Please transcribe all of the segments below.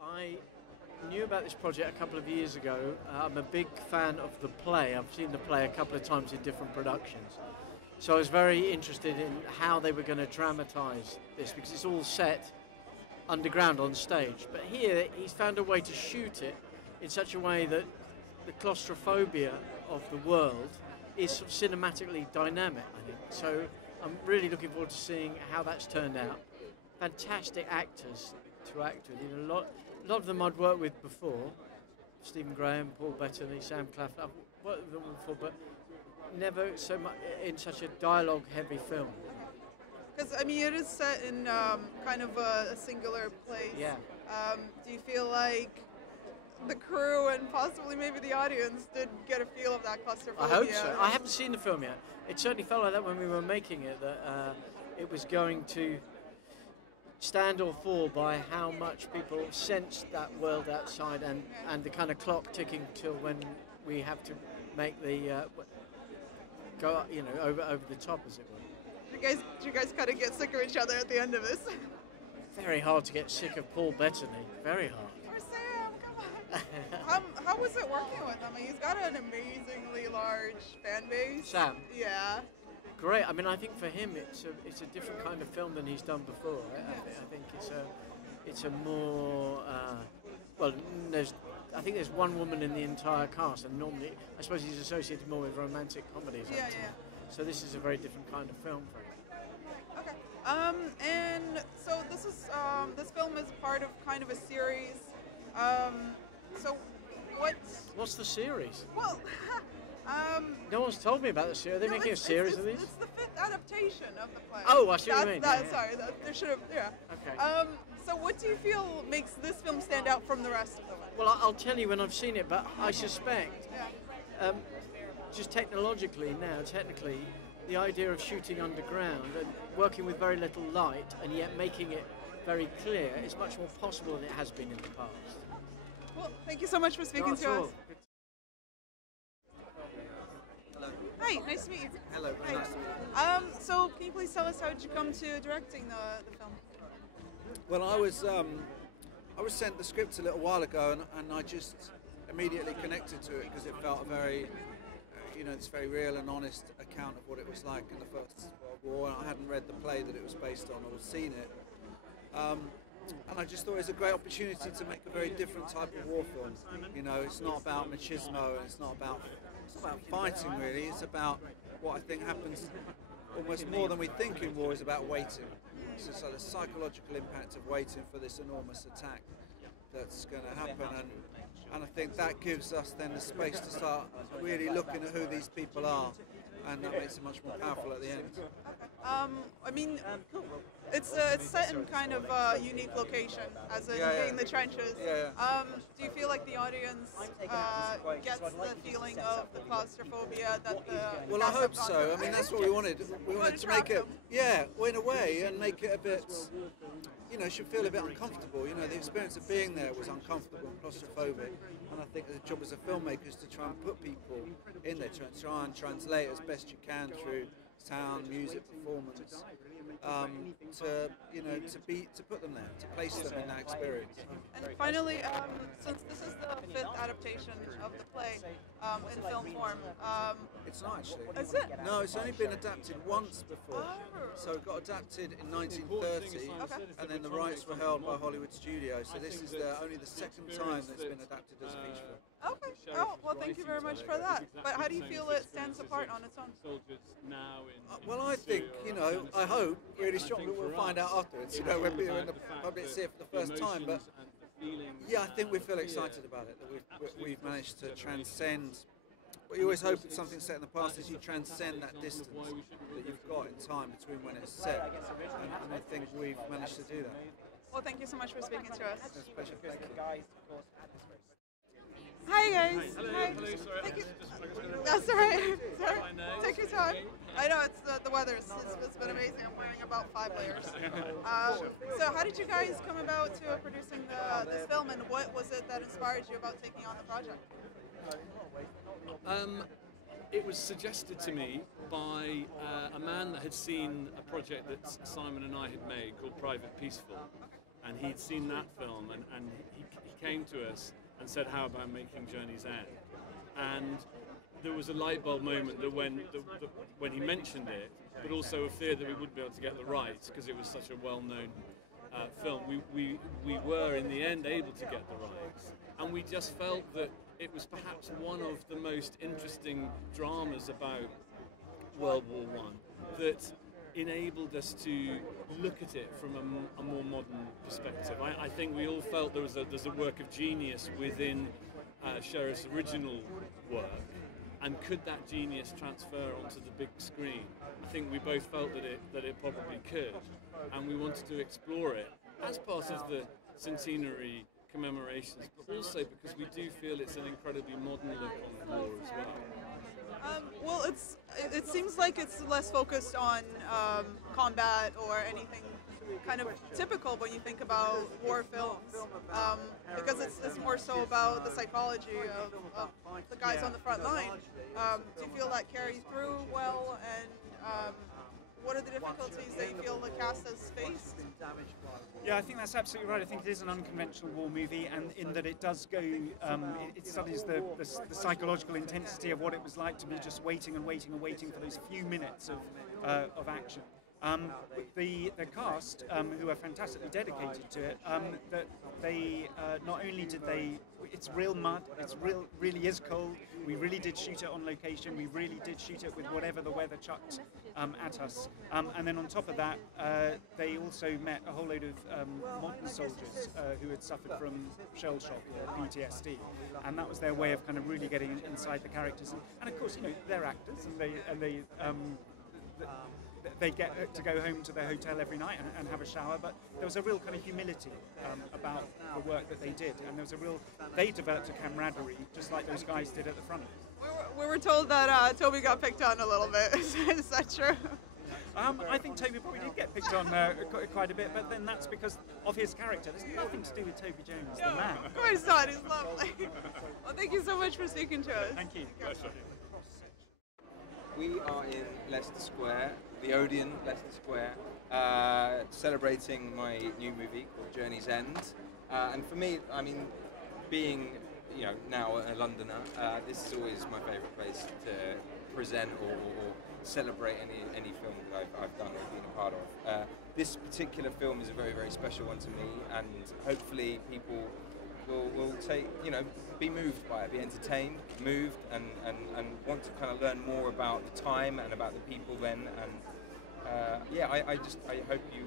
I knew about this project a couple of years ago. I'm a big fan of the play. I've seen the play a couple of times in different productions. So I was very interested in how they were going to dramatise this, because it's all set underground on stage. But here he's found a way to shoot it in such a way that the claustrophobia of the world is sort of cinematically dynamic, I think. So I'm really looking forward to seeing how that's turned out. Fantastic actors to act with. You know, a lot of them I'd worked with before. Stephen Graham, Paul Bettany, Sam Claflin. I've worked with them before, but never so much in such a dialogue-heavy film. Because, I mean, it is set in kind of a singular place. Yeah. Do you feel like the crew and possibly maybe the audience did get a feel of that claustrophobia? I hope so. I haven't seen the film yet. It certainly felt like that when we were making it, that it was going to stand or fall by how much people sensed that world outside, and the kind of clock ticking till when we have to make the go up, you know, over the top, as it were. Do you guys kind of get sick of each other at the end of this? Very hard to get sick of Paul Bettany. Very hard. Or Sam, come on. How was it working with him? He's got an amazingly large fan base. Sam. Yeah. Great. I mean, I think for him, it's a different kind of film than he's done before. I think it's a more well. I think there's one woman in the entire cast, and normally I suppose he's associated more with romantic comedies. Yeah, yeah. So this is a very different kind of film for him. Okay. And so this film is part of kind of a series. So What's the series? Well, no one's told me about the series. Are they making a series of these? It's the 5th adaptation of the play. Oh, I see what you mean. Sorry, there should have. Yeah. Okay. So what do you feel makes this film stand out from the rest of the way? Well, I'll tell you when I've seen it, but I suspect, just technically, the idea of shooting underground and working with very little light and yet making it very clear is much more possible than it has been in the past. Well, thank you so much for speaking to us. Hello. Hi, nice to meet you. Hello, very nice to meet you. So can you please tell us how did you come to directing the film? Well, I was sent the script a little while ago, and I just immediately connected to it because it felt a very, it's very real and honest account of what it was like in the First World War. And I hadn't read the play that it was based on or seen it. And I just thought it was a great opportunity to make a very different type of war film. You know, it's not about machismo, and it's not about fighting really. It's about what I think happens almost more than we think in war is about waiting. So the psychological impact of waiting for this enormous attack that's going to happen, and I think that gives us then the space to start really looking at who these people are, and that makes it much more powerful at the end. I mean, it's set in kind of a unique location, as in being the trenches. Do you feel like the audience gets the feeling of the claustrophobia that the Well, I hope so. I mean, that's what we wanted. We wanted to make it, in a way, and make it a bit, should feel a bit uncomfortable. You know, the experience of being there was uncomfortable and claustrophobic, and I think the job as a filmmaker is to try and put people in there, try and translate as best you can through sound, music, performance, to put them there, to place them in that experience. And finally, since this is the 5th adaptation of the play in film form, it's not actually. Is it? No, it's only been adapted once before. So it got adapted in 1930, and then the rights were held by Hollywood Studios. So this is only the second time that it's been adapted as a feature film. Okay. Oh, well, thank you very much for that. But how do you feel it stands apart on its own? Well, I think, I hope really strongly we'll find out afterwards, when people in the public see it for the first time. But yeah, I think we feel excited about it, that we've managed to transcend. What you always hope with something set in the past is you transcend that distance that you've got in time between when it's set, and I think we've managed to do that. Well, thank you so much for speaking to us. It's a pleasure. Thank you. Hi guys. Hi. Hello. Sorry. Thank you. That's all right. Sorry. Take your time. I know it's the weather. It's been amazing. I'm wearing about 5 layers. So how did you guys come about to producing this film, and what was it that inspired you about taking on the project? It was suggested to me by a man that had seen a project that Simon and I had made called Private Peaceful, and he'd seen that film, and he came to us and said, how about making Journey's End? And there was a light bulb moment that when he mentioned it, but also a fear that we wouldn't be able to get the rights because it was such a well-known film. We were in the end able to get the rights, and we just felt that it was perhaps one of the most interesting dramas about World War I that enabled us to look at it from a more modern perspective. I think we all felt there's a work of genius within Sheriff's original work, and could that genius transfer onto the big screen? I think we both felt that it probably could, and we wanted to explore it as part of the centenary commemorations, but also because we do feel it's an incredibly modern look on the war as well. Well, it seems like it's less focused on combat or anything kind of typical when you think about war films, because it's more so about the psychology of the guys on the front line. Do you feel that carries through well, and what are the difficulties that you feel the cast has faced? Yeah, I think that's absolutely right. I think it is an unconventional war movie, and in that it does go, it studies the psychological intensity of what it was like to be just waiting and waiting and waiting for those few minutes of action. The cast, who are fantastically dedicated to it, that they not only did they, it's real mud, really is cold. We really did shoot it on location. We really did shoot it with whatever the weather chucked at us. And then on top of that, they also met a whole load of modern soldiers who had suffered from shell shock or PTSD, and that was their way of kind of really getting inside the characters. And of course, you know, they're actors, and they get to go home to their hotel every night and have a shower, but there was a real kind of humility about the work that they did, and they developed a camaraderie just like those guys did at the front. We were told that Toby got picked on a little bit. Is that true? I think Toby probably did get picked on quite a bit, but then that's because of his character. There's nothing to do with Toby Jones, the man. Of course not, he's lovely. Well, thank you so much for speaking to us. Thank you. We are in Leicester Square, the Odeon, Leicester Square, celebrating my new movie called Journey's End. And for me, I mean, being now a Londoner, this is always my favourite place to present or celebrate any film that I've done or been a part of. This particular film is a very, very special one to me, and hopefully people will be moved by it, be entertained, moved, and want to kind of learn more about the time and about the people then. And I hope you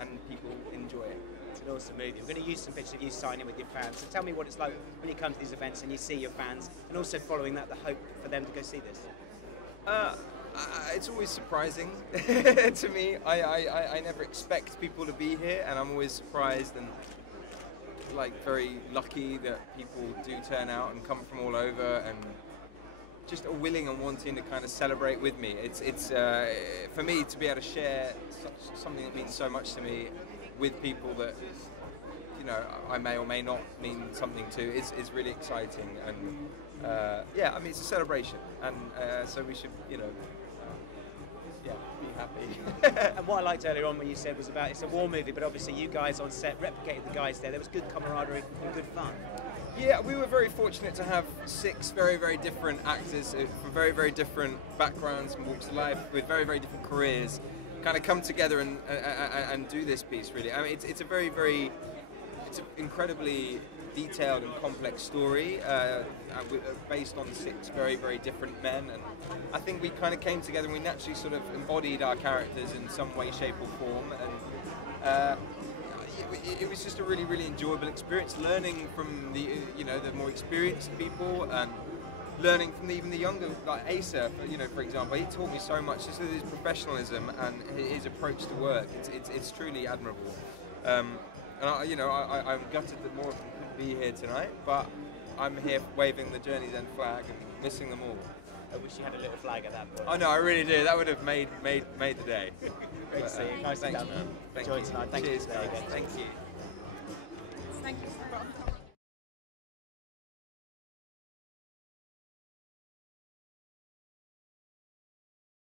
and people enjoy it. It's an awesome movie. We're going to use some pictures of you signing with your fans. So tell me what it's like when you come to these events and you see your fans, and also following that, the hope for them to go see this. It's always surprising to me. I never expect people to be here, and I'm always surprised and very lucky that people do turn out and come from all over and just are willing and wanting to kind of celebrate with me. It's for me to be able to share something that means so much to me with people that I may or may not mean something to is really exciting. And I mean, it's a celebration, and so we should be happy. And what I liked earlier on when you said was about it's a war movie, but obviously you guys on set replicated the guys there. There was good camaraderie and good fun. Yeah, we were very fortunate to have 6 very, very different actors from very, very different backgrounds and walks of life with very, very different careers kind of come together and do this piece, really. I mean, it's an incredibly detailed and complex story based on 6 very, very different men, and I think we kind of came together and we naturally sort of embodied our characters in some way, shape or form, and it was just a really, really enjoyable experience, learning from the more experienced people and learning from even the younger, like Asa, for example. He taught me so much, just with his professionalism and his approach to work. It's truly admirable. And I'm gutted that more of them couldn't be here tonight, but I'm here waving the Journey's End flag and missing them all. I wish you had a little flag at that point. Oh no, I really do. That would have made the day. Great to see you. Nice to thanks, have man. you. Enjoy tonight. Thank you. Cheers, guys. Thank you. Thank you so much.